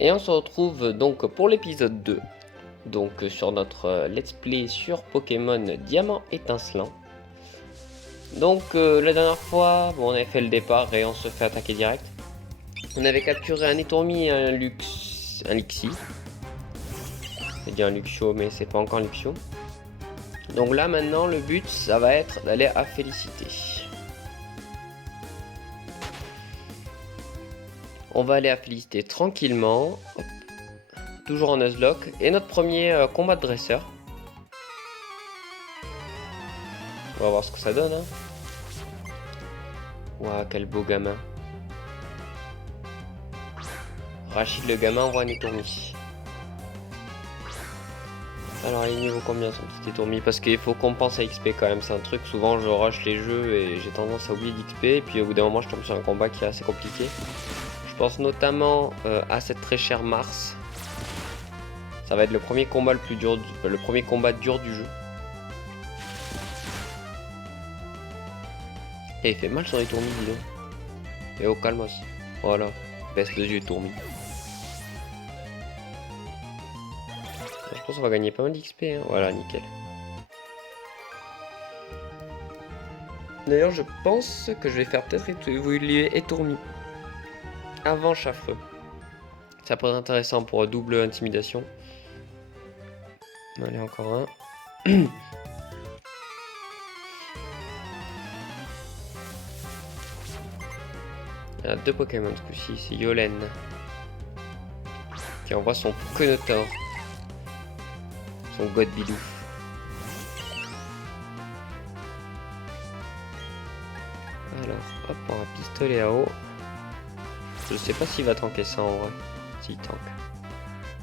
Et on se retrouve donc pour l'épisode 2, donc sur notre let's play sur Pokémon Diamant étincelant. Donc la dernière fois, bon, on avait fait le départ et on se fait attaquer direct. On avait capturé un Étourmi et un Lixie. J'ai dit un Luxio mais c'est pas encore un Luxio. Donc là maintenant le but ça va être d'aller à Félicité. On va aller à Félicité tranquillement. Hop. Toujours en Nuzlocke. Et notre premier combat de dresseur. On va voir ce que ça donne. Hein. Waouh, quel beau gamin. Rachid le gamin envoie un Étourmi. Alors il est niveau combien son petit Étourmi? Parce qu'il faut qu'on pense à XP quand même. C'est un truc, souvent je rush les jeux et j'ai tendance à oublier d'XP. Et puis au bout d'un moment je tombe sur un combat qui est assez compliqué. Je pense notamment à cette très chère Mars. Ça va être le premier combat le plus dur, le premier combat dur du jeu. Et il fait mal son Étourmi, dis donc. Et au calmos. Voilà. Baisse les yeux Étourmi. Je pense qu'on va gagner pas mal d'XP. Hein. Voilà, nickel. D'ailleurs, je pense que je vais faire peut-être évoluer Étourmi avant Chafreux. Ça pourrait être intéressant pour double intimidation. Allez, encore un. Il y a deux Pokémon ce coup-ci, c'est Yolen qui envoie son Konotor, son God Bidouf. Alors, hop, on a pistolet à eau. Je sais pas s'il va tanker ça en vrai. S'il tank.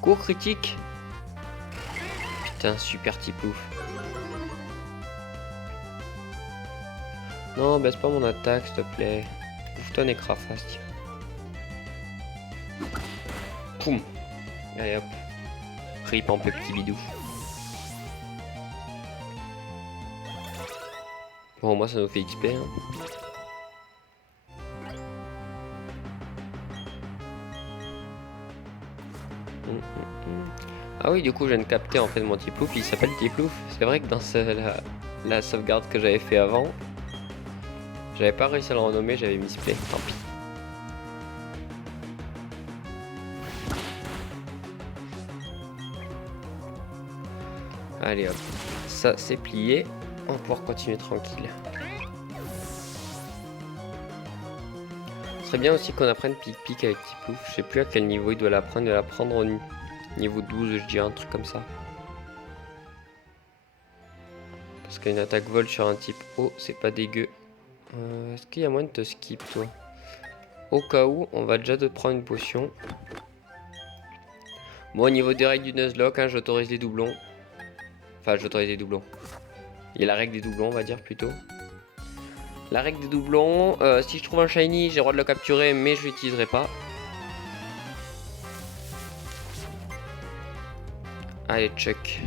Cours critique. Putain, super Tiplouf. Non, baisse pas mon attaque, s'il te plaît. Bouffe-toi Necrafast, tiens. Poum. Allez hop. Rip en petit bidou. Bon, moi ça nous fait XP. Hein. Ah oui, du coup, je viens de capter en fait mon Tiplouf. Il s'appelle Tiplouf. C'est vrai que dans la sauvegarde que j'avais fait avant, j'avais pas réussi à le renommer, j'avais misplay. Tant pis. Allez hop, ça c'est plié. On va pouvoir continuer tranquille. Ce serait bien aussi qu'on apprenne pic-pic avec Tiplouf. Je sais plus à quel niveau il doit l'apprendre. Il doit l'apprendre au niveau 12, je dirais un truc comme ça. Parce qu'une attaque vol sur un type haut, c'est pas dégueu. Est-ce qu'il y a moyen de te skip, toi? Au cas où, on va déjà te prendre une potion. Bon, au niveau des règles du Nuzlocke, hein, j'autorise les doublons. Enfin, j'autorise les doublons. Il y a la règle des doublons, on va dire plutôt. La règle des doublons, si je trouve un shiny, j'ai le droit de le capturer, mais je l'utiliserai pas. Allez, Chuck.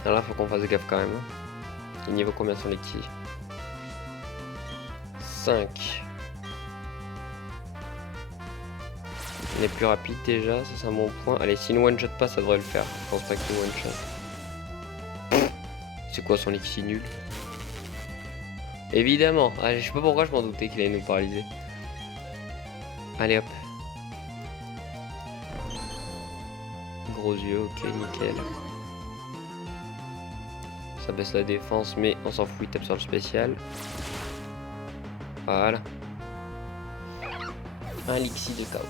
Alors là, faut qu'on fasse gaffe quand même. Hein. Et niveau combien sont les petits? 5. On est plus rapide déjà, ça c'est un bon point. Allez, si une one shot pas, ça devrait le faire. Je pense pas qu'il one shot. C'est quoi son Lixie nul? Évidemment. Ah, je sais pas pourquoi je m'en doutais qu'il allait nous paralyser. Allez hop. Gros yeux, ok, nickel. Ça baisse la défense, mais on s'en fout, il tape sur le spécial. Voilà. Un Lixie de KO.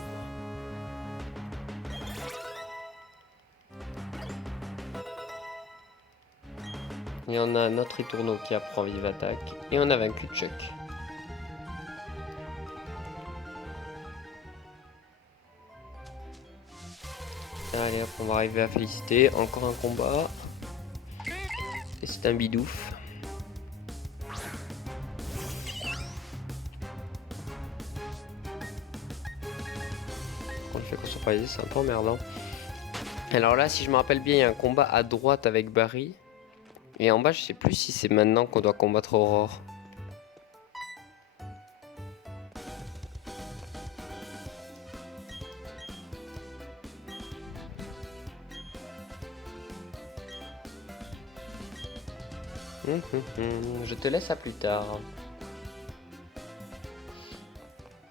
Et on a un autre Étourneau qui apprend vive attaque. Et on a vaincu Chuck. Allez hop, on va arriver à Félicité. Encore un combat. Et c'est un bidouf. Quand le fait qu'on soit paralysé, c'est un peu emmerdant. Alors là, si je me rappelle bien, il y a un combat à droite avec Barry. Et en bas, je sais plus si c'est maintenant qu'on doit combattre Aurore. Je te laisse à plus tard.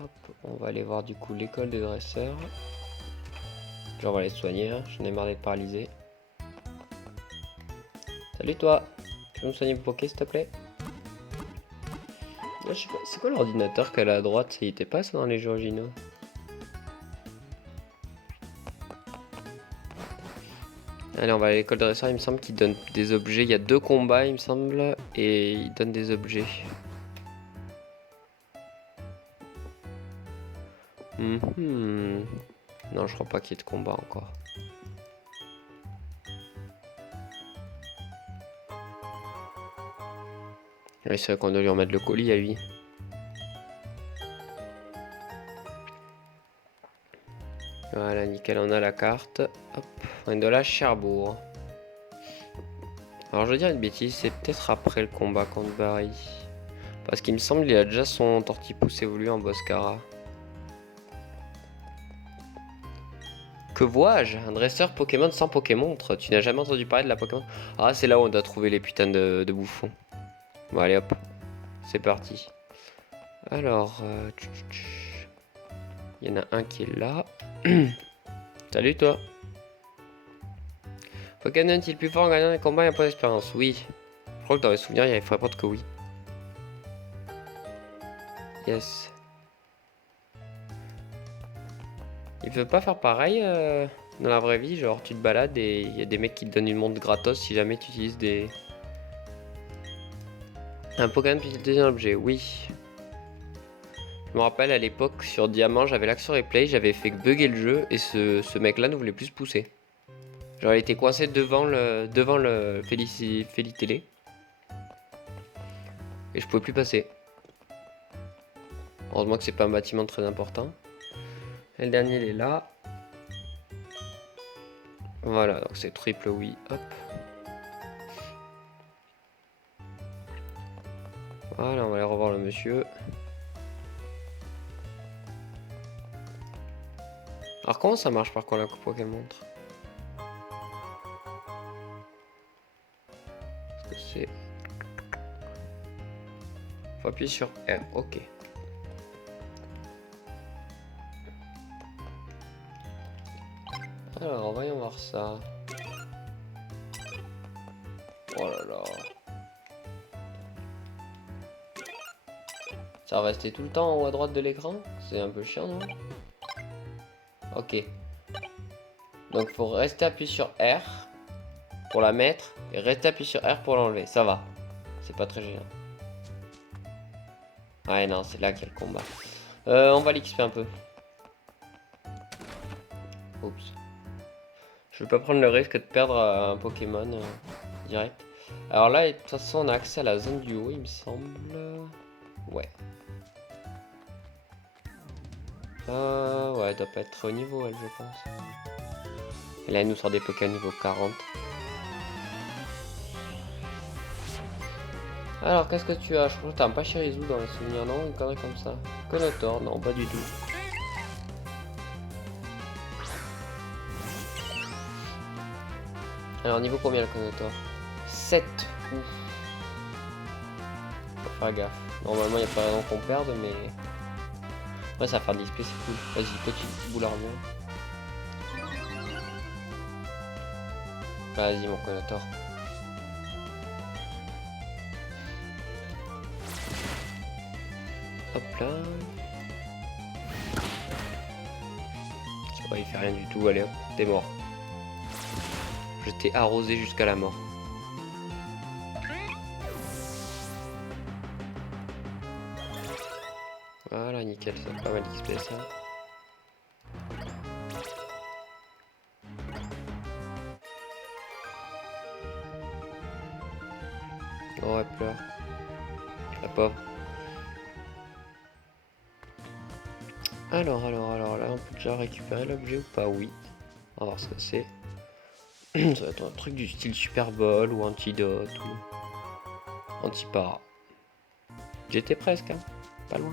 Hop, on va aller voir du coup l'école des dresseurs. Puis on va les soigner, hein. J'en ai marre d'être paralysé. Salut toi. Tu peux me soigner mon Poké s'il te plaît? Je sais pas, c'est quoi l'ordinateur qu'elle a à droite? Il était pas ça dans les jeux originaux? Allez, on va à l'école de dresseur, il me semble qu'il donne des objets. Il y a 2 combats, il me semble, et il donne des objets. Non, je crois pas qu'il y ait de combat encore. Oui, c'est vrai qu'on doit lui remettre le colis à lui. Voilà, nickel, on a la carte. Hop, on est de la Cherbourg. Alors je veux dire une bêtise, c'est peut-être après le combat contre Barry. Parce qu'il me semble qu'il a déjà son Tortipousse évolué en Boscara. Que vois-je? Un dresseur Pokémon sans Pokémontre. Tu n'as jamais entendu parler de la Pokémon? Ah, c'est là où on doit trouver les putains de bouffons. Bon, allez hop, c'est parti. Alors, il y en a un qui est là. Salut toi. Pokémon est-il plus fort en gagnant des combats et un point d'expérience? Oui. Je crois que dans les souvenirs, il faudrait répondre que oui. Yes. Il veut pas faire pareil dans la vraie vie, genre tu te balades et il y a des mecs qui te donnent une montre gratos si jamais tu utilises des... Un Pokémon puis utiliser un objet, oui. Je me rappelle à l'époque sur Diamant, j'avais l'action replay, j'avais fait bugger le jeu et ce mec là ne voulait plus se pousser. Genre il était coincé devant le Félitélé. Et je pouvais plus passer. Heureusement que c'est pas un bâtiment très important. Et le dernier il est là. Voilà, donc c'est triple oui, hop. Voilà, on va aller revoir le monsieur. Alors comment ça marche par contre la coupe qu'elle montre? C'est... Faut appuyer sur R, ok. Alors, voyons voir ça. Oh là là. Ça va rester tout le temps en haut à droite de l'écran? C'est un peu chiant, non? Ok. Donc, faut rester appuyé sur R pour la mettre et rester appuyé sur R pour l'enlever. Ça va. C'est pas très gênant. Ouais, non, c'est là qu'il y a le combat. On va l'XP un peu. Oups. Je vais pas prendre le risque de perdre un Pokémon direct. Alors là, de toute façon, on a accès à la zone du haut, il me semble. Ouais. Ouais, elle doit pas être au niveau, elle, je pense. Et là, elle nous sort des Pokémon niveau 40. Alors, qu'est-ce que tu as? Je crois que t'as un Pachirisu dans les souvenirs, non? Une connerie comme ça. Conotor, non, pas du tout. Alors, niveau combien le Conotor? 7. Ouf. Faut faire gaffe. Normalement, il n'y a pas raison qu'on perde, mais... Ouais, ça va faire de l'XP, c'est cool. Vas-y, petite boule armure. Vas-y, mon Conotor. Hop là. Ça va, il fait rien du tout. Allez hop, t'es mort. Je t'ai arrosé jusqu'à la mort. Voilà, nickel, ça fait pas mal d'XP ça. Oh, elle pleure. La pauvre. Alors, là, on peut déjà récupérer l'objet ou pas? Oui. On va voir ce que c'est. Ça va être un truc du style Super Bowl ou Antidote ou Antipara. J'étais presque, hein. Pas loin.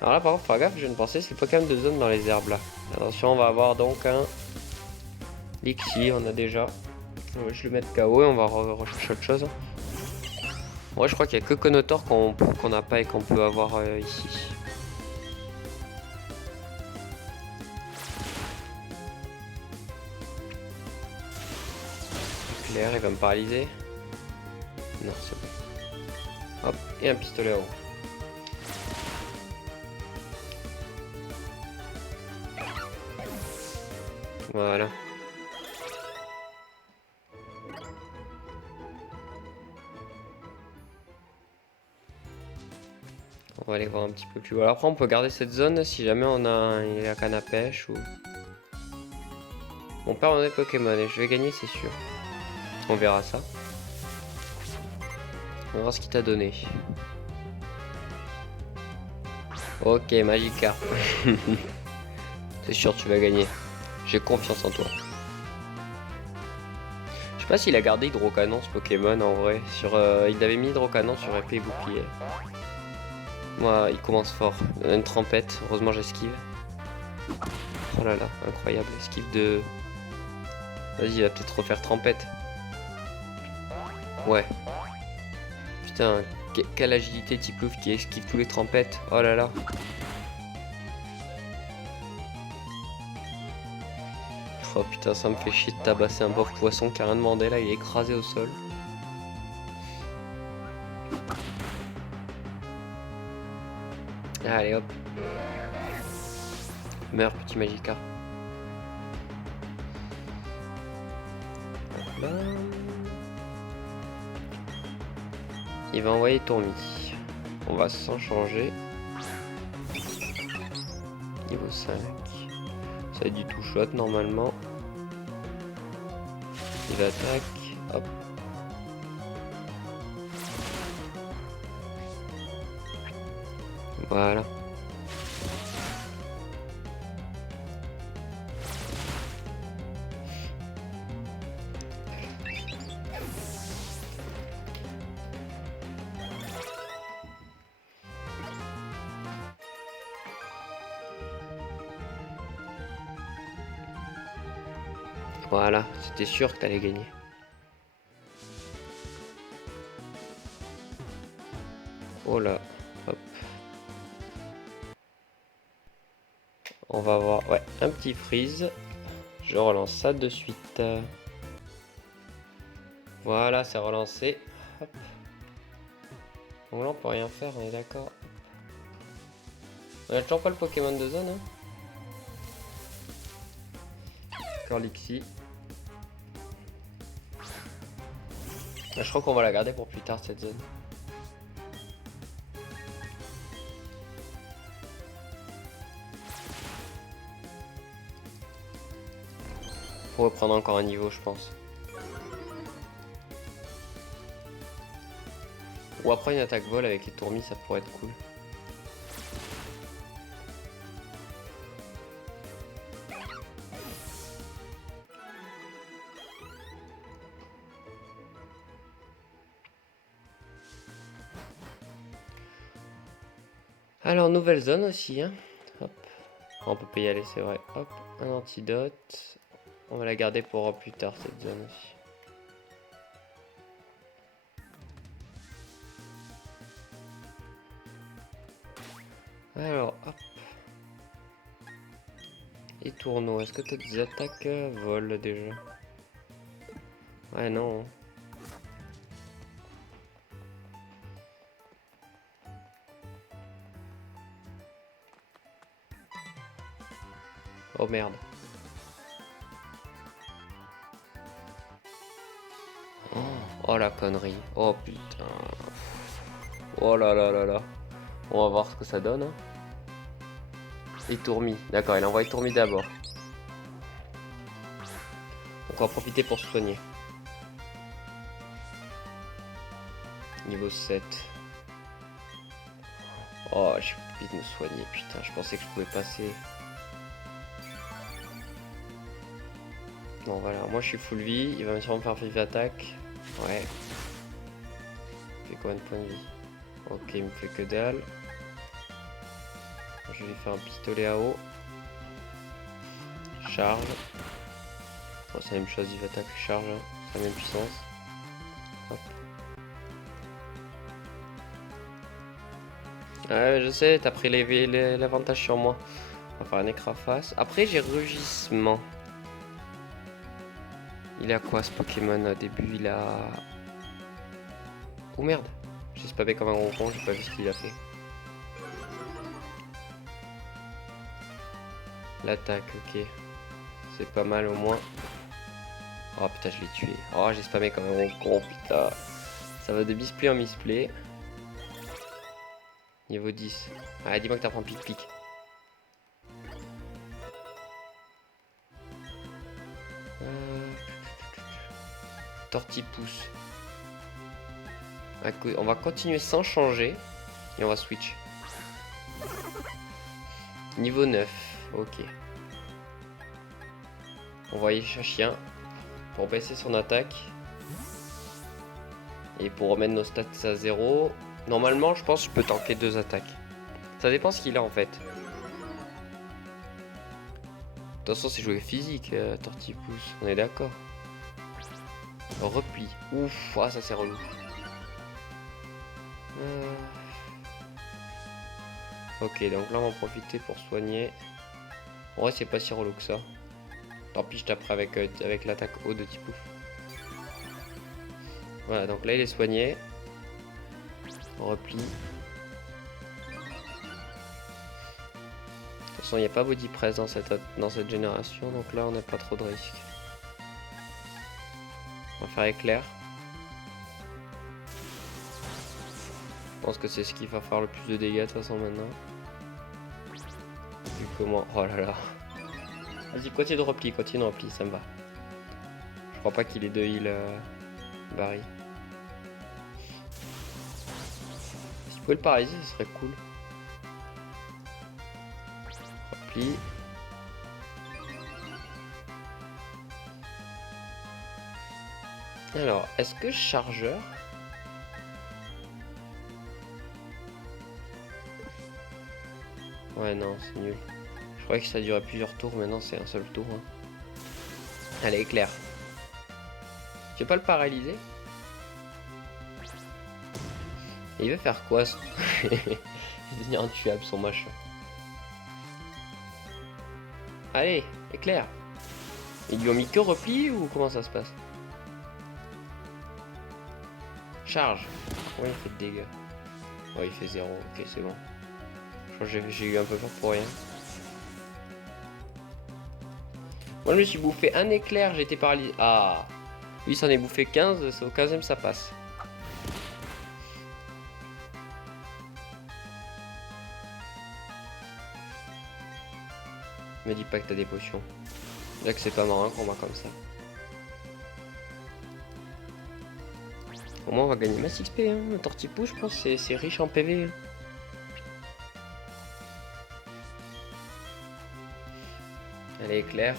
Alors là, par contre, faire gaffe, je viens de penser, c'est le Pokémon de zone dans les herbes là. Attention, on va avoir donc un Lixi, on a déjà. Je vais le mettre KO et on va rechercher autre chose. Moi, je crois qu'il n'y a que Konotor qu'on n'a pas et qu'on peut avoir ici. Claire, il va me paralyser. Non, c'est bon. Hop, et un pistolet à eau. Voilà. On va aller voir un petit peu plus. Alors après, on peut garder cette zone si jamais on a la canne à pêche ou... On perd des Pokémon et je vais gagner, c'est sûr. On verra ça. On va voir ce qu'il t'a donné. Ok, Magikarp. C'est sûr, tu vas gagner. J'ai confiance en toi. Je sais pas s'il a gardé Hydrocanon ce Pokémon en vrai. Il avait mis Hydrocanon sur épée et bouclier. Moi, il commence fort. Il a une trempette. Heureusement, j'esquive. Oh là là, incroyable. Esquive de... Vas-y, il va peut-être refaire trempette. Ouais. Putain, quelle agilité Tiplouf qui esquive tous les trempettes. Oh là là. Oh putain, ça me fait chier de tabasser un pauvre poisson qui a rien demandé là, il est écrasé au sol. Allez hop. Meurs petit Magikarp. Il va envoyer Tourmi. On va s'en changer. Niveau 5. Ça va être du tout shot normalement. Il attaque. Hop. Voilà. Voilà, c'était sûr que t'allais gagner. Oh là, hop. On va avoir, ouais, un petit freeze. Je relance ça de suite. Voilà, c'est relancé. Hop. Donc là, on peut rien faire, on est d'accord. On a toujours pas le Pokémon de zone, hein. Corlixie. Je crois qu'on va la garder pour plus tard cette zone. Pour reprendre encore un niveau, je pense. Ou après une attaque vol avec les tourmis, ça pourrait être cool. Alors, nouvelle zone aussi, hein. Hop. On peut pas y aller, c'est vrai. Hop, un antidote. On va la garder pour plus tard, cette zone aussi. Alors, hop. Et tourneau, est-ce que t'as des attaques vol déjà? Ouais, non. Oh merde. Oh la connerie. Oh putain. Oh là là là là. On va voir ce que ça donne. Hein. Et Tourmi. D'accord, il a envoyé Tourmi d'abord. Donc on va profiter pour se soigner. Niveau 7. Oh, j'ai oublié de me soigner. Putain, je pensais que je pouvais passer. Bon voilà, moi je suis full vie, il va sûrement me faire vive attaque. Ouais. Il fait combien de points de vie? Ok, il me fait que dalle. Je vais lui faire un pistolet à eau. Charge. Bon, c'est la même chose, vive attaque, charge. Hein. C'est la même puissance. Hop. Ouais, je sais, t'as pris l'avantage sur moi. On va faire un écran face. Après, j'ai rugissement. Il a quoi ce Pokémon au début? Il a. Oh merde! J'ai spammé comme un gros con, j'ai pas vu ce qu'il a fait. L'attaque, ok. C'est pas mal au moins. Oh putain, je l'ai tué. Oh, j'ai spammé comme un gros con, putain. Ça va de misplay en misplay. Niveau 10. Ah, dis-moi que t'apprends pic-pic. Tortipousse. On va continuer sans changer. Et on va switch. Niveau 9. Ok. On va aller chercher chien. Pour baisser son attaque. Et pour remettre nos stats à 0. Normalement, je pense que je peux tanker 2 attaques. Ça dépend ce qu'il a en fait. De toute façon, c'est jouer physique, Tortipousse. On est d'accord. Repli. Ouf, ah, ça c'est relou. Ok, donc là on va en profiter pour soigner. En vrai, c'est pas si relou que ça. Tant pis, je taperai avec l'attaque haut de Tipouf. Voilà, donc là il est soigné. Repli. De toute façon, il n'y a pas body press dans cette génération, donc là on n'a pas trop de risques. On va faire éclair. Je pense que c'est ce qui va faire le plus de dégâts de toute façon maintenant. Vu comment. Oh là là. Vas-y, continue de repli, ça me va. Je crois pas qu'il ait de heal Barry. Si tu pouvais le paralyser, ce serait cool. Repli. Alors, est-ce que chargeur? Ouais, non, c'est nul. Je croyais que ça durait plusieurs tours, mais non, c'est un seul tour. Hein. Allez, éclair. Tu veux pas le paralyser? Et il veut faire quoi ce... Il va devenir intuable son machin. Allez, éclair. Ils lui ont mis que repli ou comment ça se passe? Charge. Ouais, il fait de dégâts. Ouais, il fait 0. Ok, c'est bon. Je crois que j'ai eu un peu peur pour rien. Moi, je me suis bouffé un éclair, j'ai été paralysé. Ah, lui, s'en est bouffé 15, c'est au 15ème, ça passe. Me dis pas que t'as des potions. Là que c'est pas marrant qu'on va comme ça. Au moins on va gagner masse XP, hein. Le Tortipousse, je pense c'est riche en PV. Hein. Allez, éclair.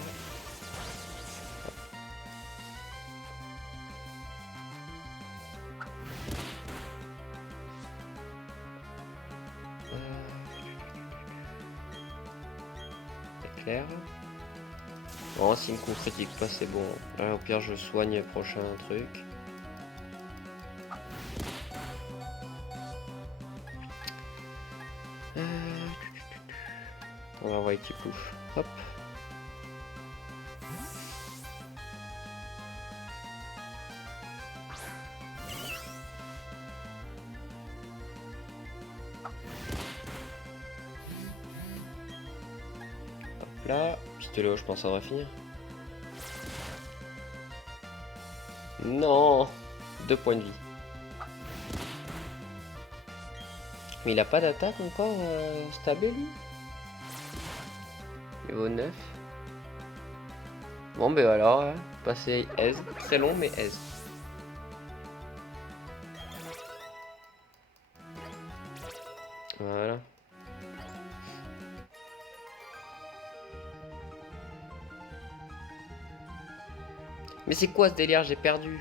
Éclair. Bon, si une coup critique pas, c'est bon. Là, au pire, je soigne le prochain truc. On va envoyer Tipouf. Hop. Hop là. Pistolet, je pense ça devrait finir. Non, 2 points de vie. Mais il a pas d'attaque encore, Stabé lui. Niveau 9. Bon ben alors, hein, passer aise. Très long mais aise. Voilà. Mais c'est quoi ce délire? J'ai perdu.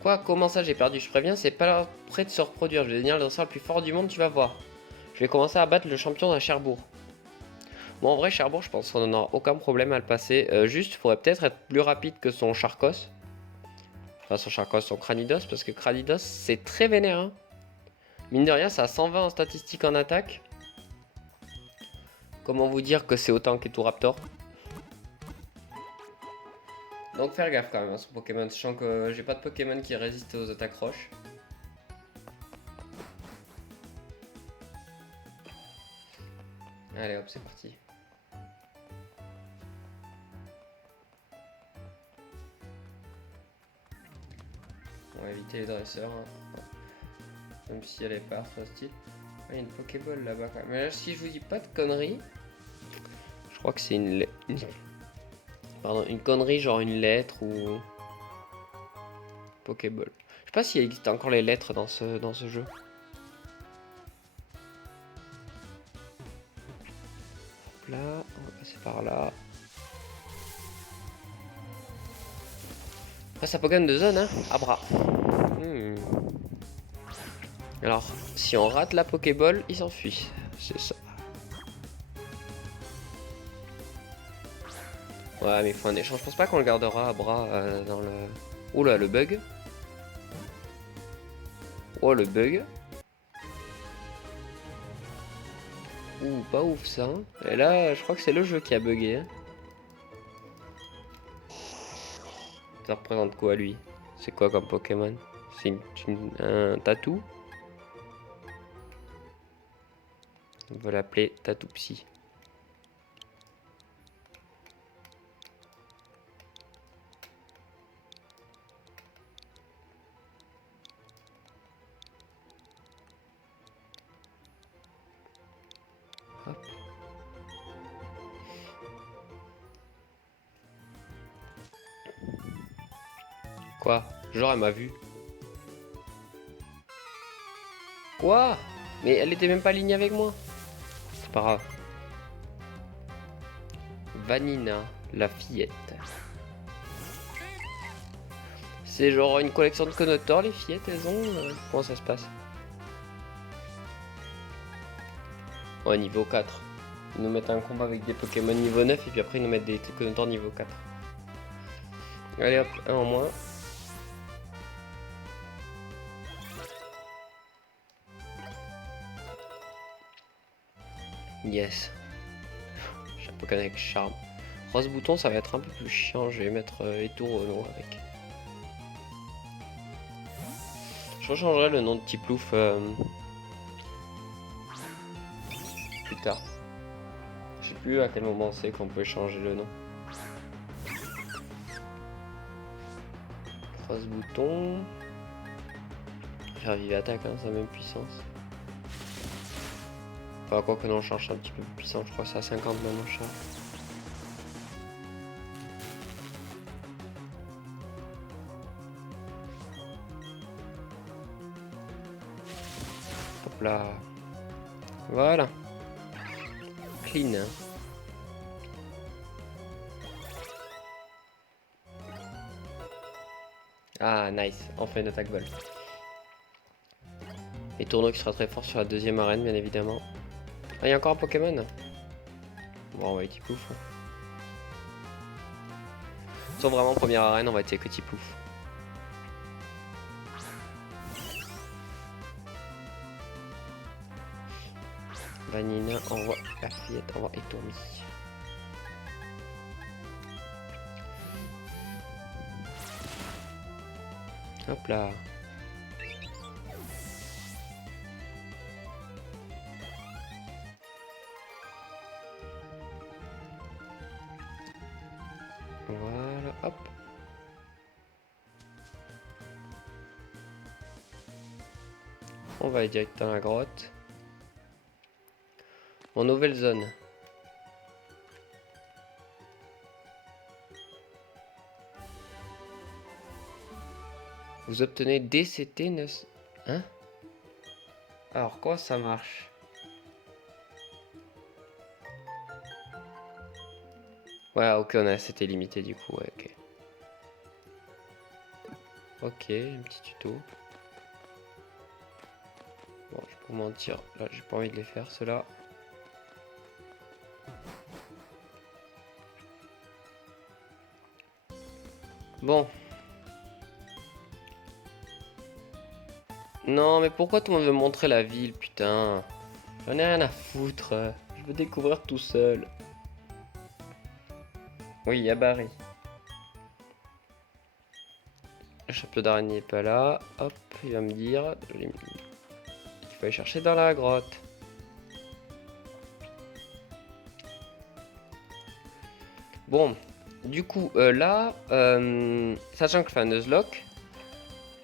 Quoi? Comment ça j'ai perdu? Je préviens, c'est pas prêt de se reproduire. Je vais devenir le danseur le plus fort du monde, tu vas voir. Je vais commencer à battre le champion à Cherbourg. Bon, en vrai, Cherbourg, je pense qu'on n'aura aucun problème à le passer. Juste, il faudrait peut-être être plus rapide que son Charcos. Enfin, son Charcos, son Cranidos, parce que Cranidos, c'est très vénère. Hein. Mine de rien, ça a 120 en statistiques en attaque. Comment vous dire que c'est autant qu'Eturaptor? Donc faire gaffe quand même à son Pokémon, sachant que j'ai pas de Pokémon qui résiste aux attaques roches. Allez hop, c'est parti. On va éviter les dresseurs. Hein. Même si elle est pas hostile. Ah, il y a une Pokéball là-bas quand même. Mais là, si je vous dis pas de conneries, je crois que c'est une... Pardon, une connerie genre une lettre ou... Pokéball. Je sais pas s'il existe encore les lettres dans ce jeu. Hop là, on va passer par là. Ah, ça Pokémon de zone, hein. Abra. Alors, si on rate la Pokéball, il s'enfuit. C'est ça. Ouais, mais il faut un échange. Je pense pas qu'on le gardera à bras dans le... Oula, le bug. Oh, le bug. Ouh, pas ouf ça. Hein. Et là, je crois que c'est le jeu qui a bugué. Hein. Ça représente quoi, lui? C'est quoi comme Pokémon? C'est un tatou? On va l'appeler Tatou Psy. Hop. Quoi? Genre elle m'a vu. Quoi? Mais elle était même pas alignée avec moi. C'est pas grave. Vanina, la fillette. C'est genre une collection de Connotor, les fillettes, elles ont... Comment ça se passe? Ouais, niveau 4. Ils nous mettent un combat avec des Pokémon niveau 9 et puis après ils nous mettent des Connotor niveau 4. Allez hop, un en moins. Yes. J'ai un Pokémon avec charme. Rose bouton, ça va être un peu plus chiant. Je vais mettre Etour au nom avec. Je changerai le nom de Tiplouf plus tard. Je sais plus à quel moment c'est qu'on peut changer le nom. Cross bouton. Faire vive attaque, hein, c'est la même puissance. Enfin, quoi que non, je change un petit peu plus puissant. Je crois que c'est à 50 maintenant, je charge. Hop là. Voilà. Clean. Hein. Ah, nice. Enfin une attaque vol. Et Tourneau qui sera très fort sur la deuxième arène, bien évidemment. Ah, il y a encore un Pokémon. Bon, on va être Tiplouf. Hein. Sauf vraiment première arène, on va être que Tiplouf. Vanina envoie la fillette, envoie Etourmi. Hop là. Voilà, hop. On va aller direct dans la grotte. En nouvelle zone. Vous obtenez DCT 9... Hein? Alors quoi ça marche? Ouais, ok, c'était limité du coup, ouais, ok. Ok, un petit tuto. Bon, je peux mentir, là j'ai pas envie de les faire ceux-là. Bon. Non, mais pourquoi tout le monde veut montrer la ville, putain? J'en ai rien à foutre. Je veux découvrir tout seul. Oui, il y a Barry. Le chapeau d'araignée n'est pas là. Hop, il va me dire qu'il faut aller chercher dans la grotte. Bon, du coup, là, sachant que je fais un Nuzlocke,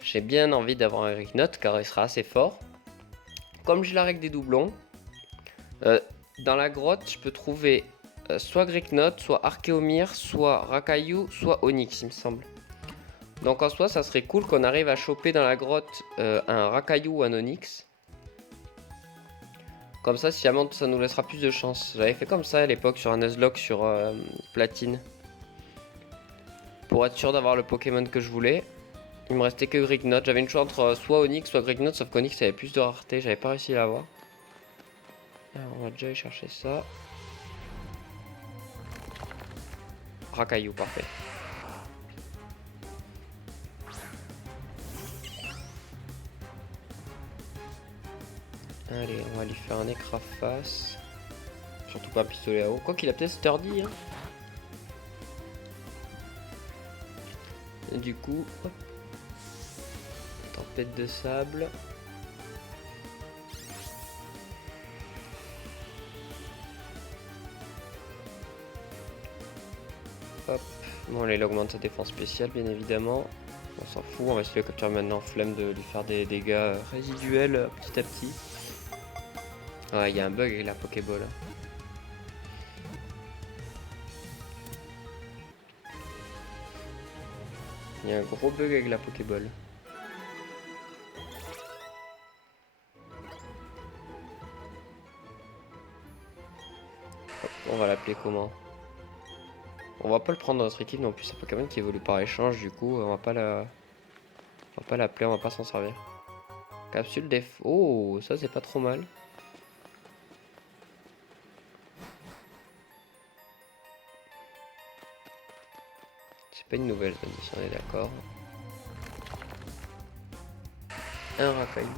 j'ai bien envie d'avoir un Ricknot car il sera assez fort. Comme j'ai la règle des doublons, dans la grotte, je peux trouver soit Gricknot, soit Archeomir, soit Rakayu, soit Onyx, il me semble. Donc en soi, ça serait cool qu'on arrive à choper dans la grotte un Rakayu ou un Onyx. Comme ça, si jamais ça nous laissera plus de chance. J'avais fait comme ça à l'époque sur un Nuzlocke sur Platine. Pour être sûr d'avoir le Pokémon que je voulais. Il me restait que Gricknot. J'avais une choix entre soit Onyx, soit Gricknot, sauf qu'Onyx avait plus de rareté. J'avais pas réussi à l'avoir. Alors, on va déjà aller chercher ça. Rakayu, parfait. Allez, on va lui faire un écrase-face. Surtout pas un pistolet à eau. Quoi qu'il a peut-être sturdy, hein. Et du coup, hop. Tempête de sable. Hop. Bon, là, il augmente sa défense spéciale, bien évidemment. On s'en fout, on va essayer de le capturer maintenant. Flemme de lui faire des dégâts résiduels petit à petit. Ah, il y a un bug avec la Pokéball. Il y a un gros bug avec la Pokéball. Hop, on va l'appeler comment? On va pas le prendre dans notre équipe non plus, c'est un Pokémon qui évolue par échange, du coup on va pas l'appeler, on va pas s'en servir. Capsule def. Oh, ça c'est pas trop mal. C'est pas une nouvelle zone, si on est d'accord. Un Rakayu.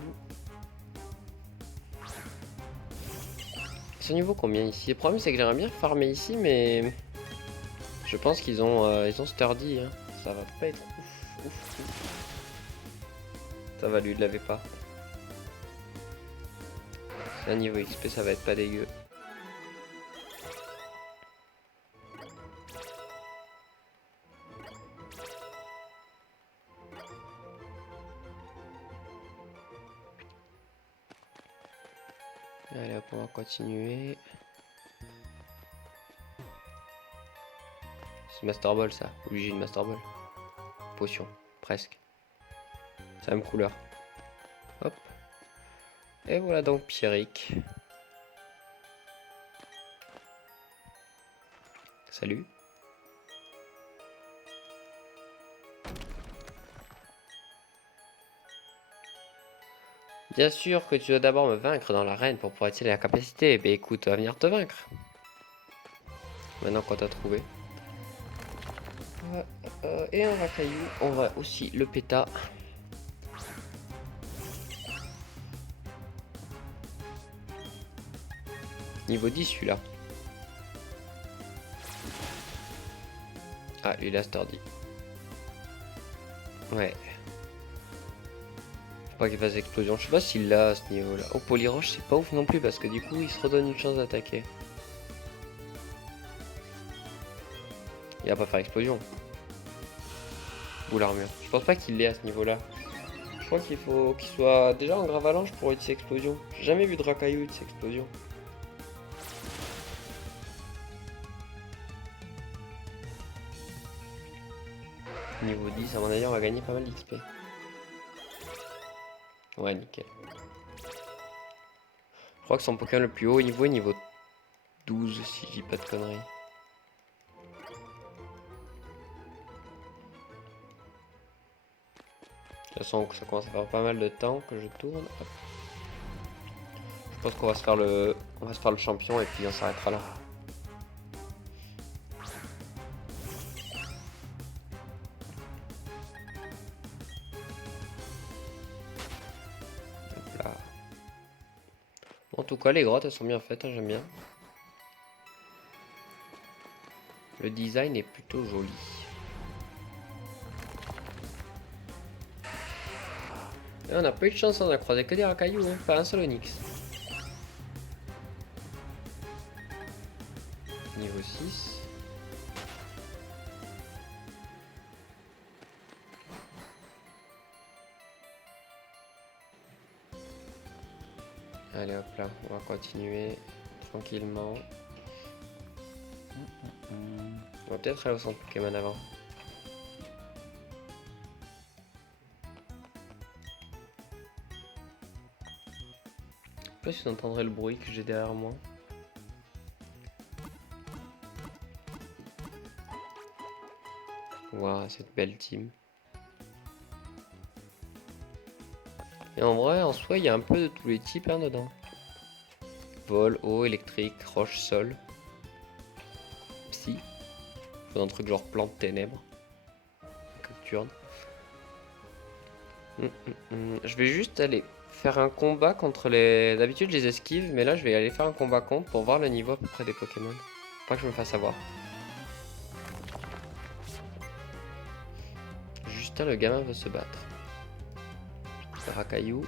C'est au niveau combien ici? Le problème c'est que j'aimerais bien farmer ici, mais je pense qu'ils ont sturdy. Hein. Ça va pas être ouf, ouf, ouf. Ça va, lui, il l'avait pas. Un niveau XP, ça va être pas dégueu. Allez hop, on va continuer. C'est Master Ball ça, obligé de Master Ball. Potion, presque. C'est la même couleur. Hop. Et voilà donc Pierrick. Salut. Bien sûr que tu dois d'abord me vaincre dans l'arène pour pouvoir attirer la capacité. Ben écoute, on va venir te vaincre. Maintenant qu'on t'a trouvé. Et un Rakayu, on va aussi le péta. Niveau 10 celui-là. Ah, lui là, sturdy. Ouais. Faut pas qu'il fasse explosion. Je sais pas s'il l'a à ce niveau-là. Oh, Polyroche, c'est pas ouf non plus parce que du coup, il se redonne une chance d'attaquer. Il va pas faire explosion. Ou l'armure. Je pense pas qu'il l'ait à ce niveau-là. Je crois qu'il faut qu'il soit déjà en gravalanche pour utiliser explosion. J'ai jamais vu de Rakayu utiliser explosion. Niveau 10, à mon avis, on va gagner pas mal d'XP. Ouais, nickel. Je crois que son Pokémon le plus haut niveau est niveau 12, si je dis pas de conneries. toute façon, ça commence à faire pas mal de temps que je tourne. Hop. Je pense qu'on va se faire le champion et puis on s'arrêtera là. Hop là. En tout cas, les grottes elles sont bien faites, hein, j'aime bien. Le design est plutôt joli. Et on n'a pas eu de chance, on a croisé que des racailloux, hein, pas un seul onyx. Niveau 6. Allez hop là, on va continuer tranquillement. On va peut-être aller au centre Pokémon avant. Je sais pas si vous entendrez le bruit que j'ai derrière moi. Waouh, cette belle team. Et en vrai, en soi, il y a un peu de tous les types hein, dedans. Vol, eau, électrique, roche, sol. Psy. Faut un truc genre plante ténèbres. Nocturne. Je vais juste aller faire un combat contre les... D'habitude, je les esquive, mais là, je vais aller faire un combat contre pour voir le niveau à peu près des Pokémon. Pas que je me fasse avoir. Justin, le gamin, veut se battre. Racaillou.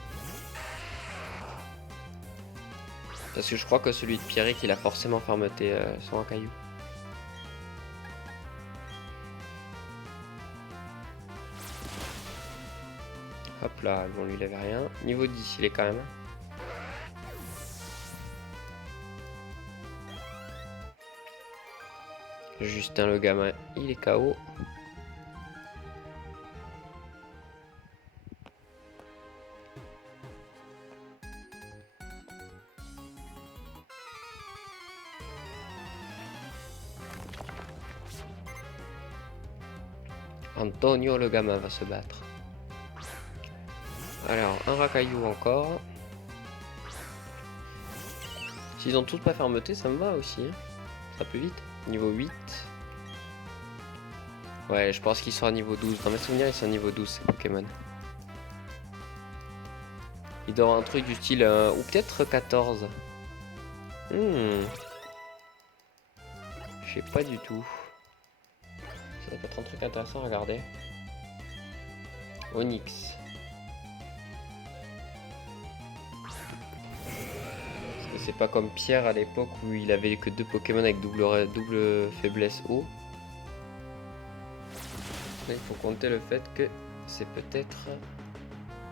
Parce que je crois que celui de Pierrick, il a forcément fermeté son Racaillou. Hop là, bon lui il avait rien. Niveau 10 il est quand même. Justin le gamin, il est KO. Antonio le gamin va se battre. Alors, un Racaillou encore. S'ils ont tous pas fermeté, ça me va aussi. Hein. Ça peut vite. Niveau 8. Ouais, je pense qu'ils sont à niveau 12. Dans mes souvenirs, ils sont à niveau 12, ces Pokémon. Il doit y avoir un truc du style... ou peut-être 14. Je sais pas du tout. Ça peut être un truc intéressant à regarder. Onyx. C'est pas comme Pierre à l'époque où il avait que 2 Pokémon avec double faiblesse eau. Il faut compter le fait que c'est peut-être...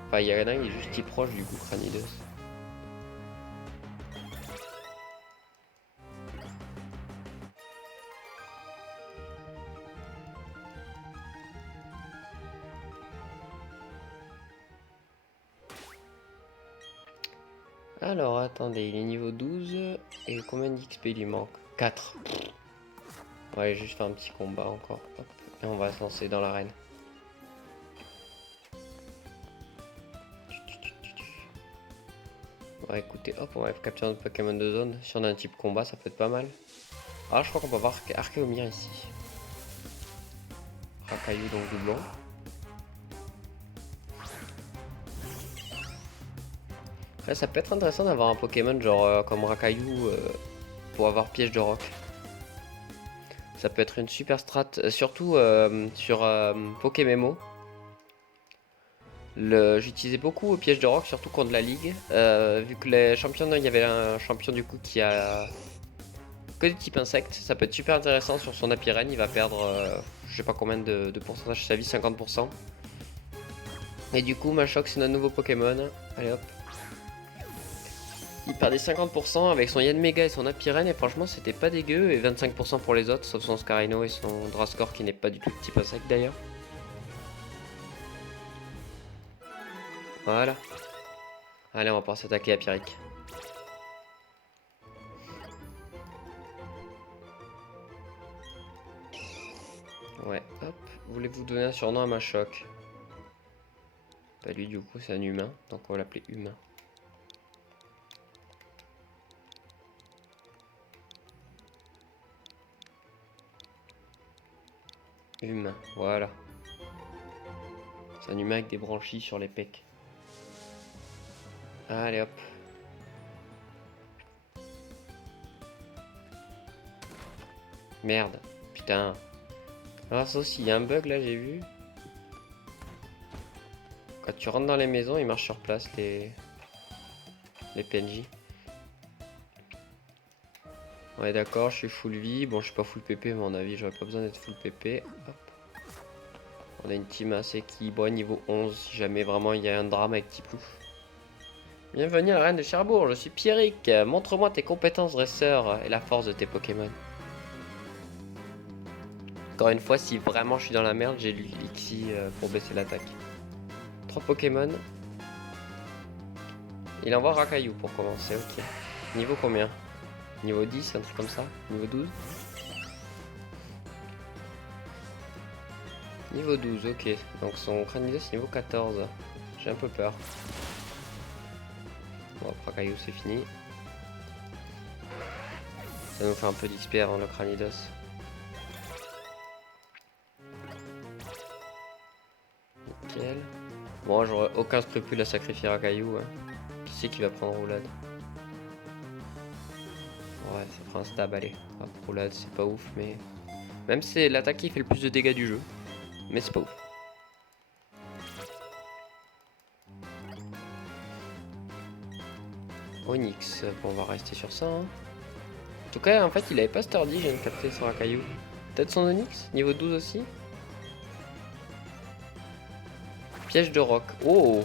Enfin, il y en a un qui est juste si proche du coup, Cranidos. Alors, attendez, il est niveau 12. Et combien d'XP il lui manque? 4. Ouais, juste faire un petit combat encore. Hop. Et on va se lancer dans l'arène. Ouais, écoutez, hop, on va capturer notre Pokémon de zone. Si on a un type combat, ça peut être pas mal. Ah, je crois qu'on peut avoir Archéomir ici. Racaillou donc doublon. Après, ça peut être intéressant d'avoir un Pokémon genre comme Racaillou pour avoir piège de roc. Ça peut être une super strat, surtout sur Pokémemo. J'utilisais beaucoup au piège de roc, surtout contre la ligue. Vu que les champions, il y avait un champion du coup qui a que du type insecte. Ça peut être super intéressant sur son Apirène. Il va perdre je sais pas combien de pourcentage de sa vie, 50%. Et du coup, Machoc c'est notre nouveau Pokémon. Allez hop. Il perdait 50% avec son Yanmega et son Apirène. Et franchement, c'était pas dégueu. Et 25% pour les autres, sauf son Scarino et son Drascore qui n'est pas du tout de type insecte d'ailleurs. Voilà. Allez, on va pouvoir s'attaquer à Pierrick. Ouais, hop. Voulez-vous donner un surnom à Machoc? Bah lui du coup c'est un humain, donc on va l'appeler humain. Humain, voilà. C'est un humain avec des branchies sur les pecs. Allez hop. Merde, putain. Alors ça aussi, il y a un bug là, j'ai vu. Quand tu rentres dans les maisons, ils marchent sur place, les PNJ. Ouais d'accord, je suis full vie. Bon, je suis pas full PP, mais à mon avis, j'aurais pas besoin d'être full PP. Hop. On a une team assez équilibrée, niveau 11, si jamais vraiment il y a un drame avec Tiplouf. Bienvenue à la reine de Cherbourg, je suis Pierrick. Montre-moi tes compétences dresseur et la force de tes Pokémon. Encore une fois, si vraiment je suis dans la merde, j'ai l'Elixir pour baisser l'attaque. 3 Pokémon. Il envoie Rakaillou pour commencer, ok. Niveau combien? Niveau 10, un truc comme ça? Niveau 12? Niveau 12, ok. Donc son Cranidos niveau 14. J'ai un peu peur. Bon, Rakaillou c'est fini. Ça nous fait un peu d'XP avant le Cranidos. Nickel. Bon, j'aurais aucun scrupule à sacrifier Rakaillou. Hein. Qui c'est qui va prendre roulade? Ouais, ça prend un stab, allez. Hop, roulade, c'est pas ouf, mais... Même si c'est l'attaque qui fait le plus de dégâts du jeu. Mais c'est pas ouf. Onyx, bon, on va rester sur ça. Hein. En tout cas, en fait, il avait pas Sturdy, je viens de capter sur Rakaillou. Peut-être son Onyx, niveau 12 aussi. Piège de roc. Oh!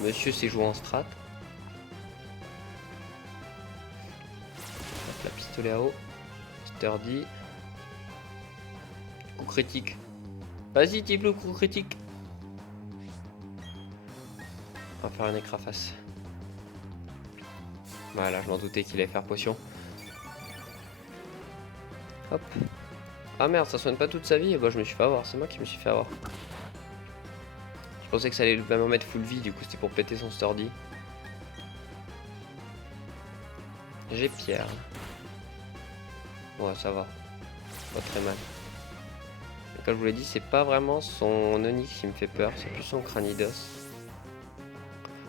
Monsieur s'est joué en strat. Hop, la pistolet à eau. Sturdy. Coup critique. Vas-y, Tiplo, coup critique. On va faire un écraface. Voilà, je m'en doutais qu'il allait faire potion. Hop. Ah merde, ça soigne pas toute sa vie. Et bah, je me suis fait avoir. C'est moi qui me suis fait avoir. Je pensais que ça allait vraiment mettre full vie. Du coup, c'était pour péter son Sturdy. J'ai Pierre. Ouais, ça va. Pas très mal. Mais comme je vous l'ai dit, c'est pas vraiment son Onyx qui me fait peur. C'est plus son Cranidos.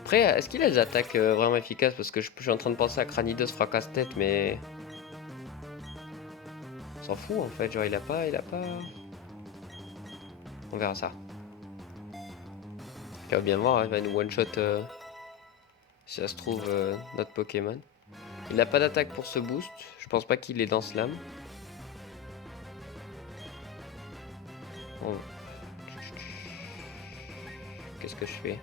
Après, est-ce qu'il a des attaques vraiment efficaces? Parce que je suis en train de penser à Cranidos fracasse-tête, mais... On s'en fout en fait, genre il a pas... On verra ça. Il va bien voir, hein, il va nous one-shot si ça se trouve notre Pokémon. Il n'a pas d'attaque pour ce boost, je pense pas qu'il est dans Slam. Bon. Qu'est-ce que je fais?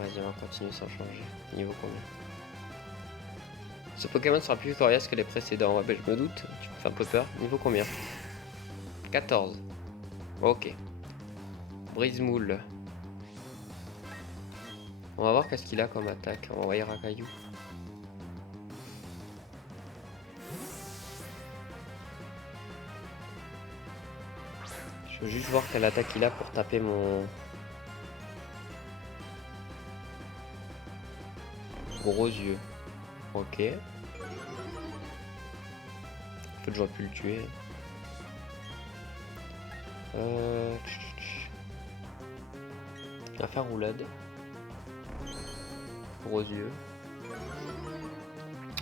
Vas-y, on va continuer sans changer. Niveau combien? Ce Pokémon sera plus coriace que les précédents. Ouais, ben, je me doute, tu me fais un peu peur. Niveau combien? 14. Ok. Brise-moule. On va voir qu'est-ce qu'il a comme attaque. On va envoyer Rakaillou. Je veux juste voir quelle attaque il a pour taper mon... Gros yeux. Ok. En fait, j'aurais pu le tuer. On va faire roulade. Gros yeux.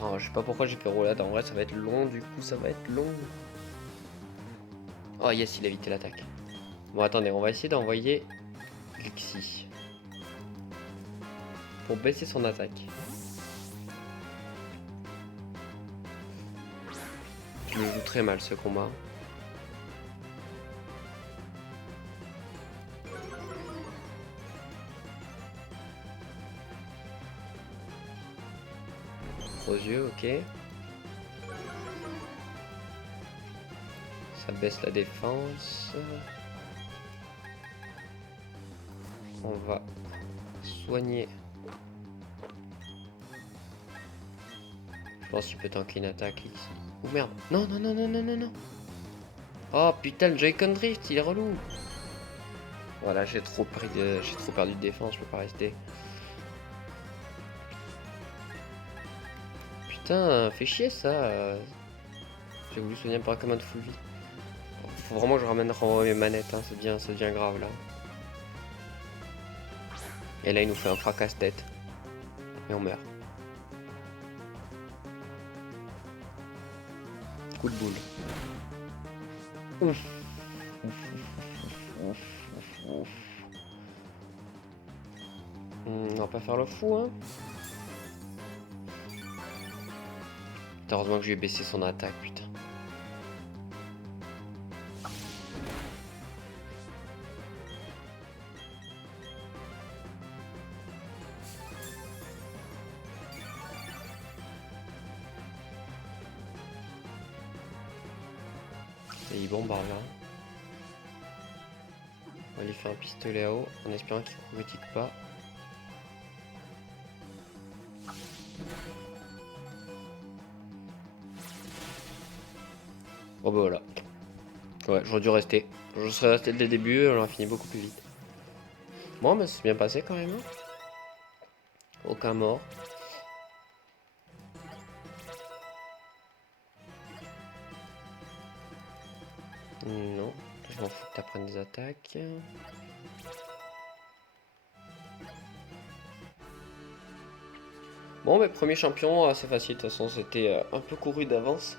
Oh, je sais pas pourquoi j'ai fait roulade. En vrai, ça va être long. Du coup, ça va être long. Oh yes, il a évité l'attaque. Bon, attendez, on va essayer d'envoyer Lixie. Pour baisser son attaque. Je le joue très mal ce combat. Gros yeux, ok. Ça baisse la défense. On va soigner. Je pense qu'il peut tanker une attaque ici. Oh merde. Non, non, non, non, non, non, non. Oh putain, le Joy-Con Drift, il est relou. Voilà, j'ai trop perdu de défense, je peux pas rester. Putain, fait chier ça. J'ai voulu soigner un Pokémon full vie. Faut vraiment que je renvoie mes manettes, hein. Ça devient grave là. Et là, il nous fait un fracasse-tête. Et on meurt. Coup de boule. Ouf. Ouf. On va pas faire le fou, hein. Heureusement que je lui ai baissé son attaque, putain. Et il bombarde là. On va lui faire un pistolet à eau en espérant qu'il ne critique pas. Oh bah voilà. Ouais, j'aurais dû rester. Je serais resté dès le début, on aurait fini beaucoup plus vite. Bon, mais c'est bien passé quand même. Aucun mort. Non, je m'en fous que t'apprennes des attaques. Bon, mais premier champion, assez facile. De toute façon, c'était un peu couru d'avance.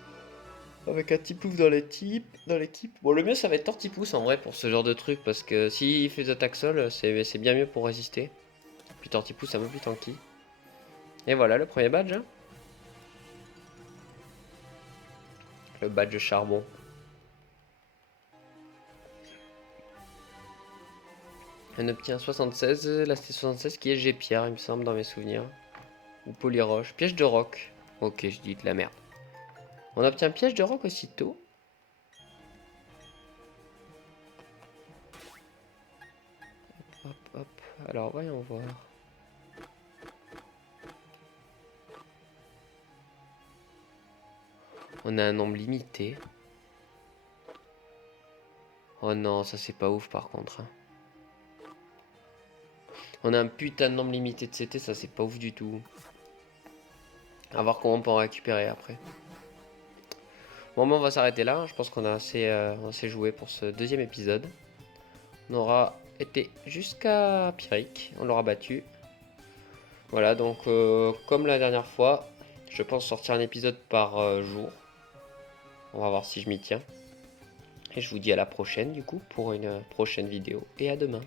Avec un Tipouf dans l'équipe. Bon, le mieux, ça va être Tortipousse en vrai pour ce genre de truc. Parce que s'il fait des attaques sol, c'est bien mieux pour résister. Puis Tortipousse, c'est un peu plus tanky. Et voilà, le premier badge. Hein. Le badge charbon. On obtient 76. Là, c'était 76 qui est G-Pierre, il me semble, dans mes souvenirs. Ou Polyroche. Piège de roc. Ok, je dis de la merde. On obtient piège de roc aussitôt. Hop, hop. Alors, voyons voir. On a un nombre limité. Oh non, ça c'est pas ouf par contre. Hein. On a un putain de nombre limité de CT, ça c'est pas ouf du tout. À voir comment on peut en récupérer après. Bon, ben on va s'arrêter là. Je pense qu'on a assez joué pour ce deuxième épisode. On aura été jusqu'à Pyric. On l'aura battu. Voilà, donc comme la dernière fois, je pense sortir un épisode par jour. On va voir si je m'y tiens. Et je vous dis à la prochaine du coup pour une prochaine vidéo. Et à demain.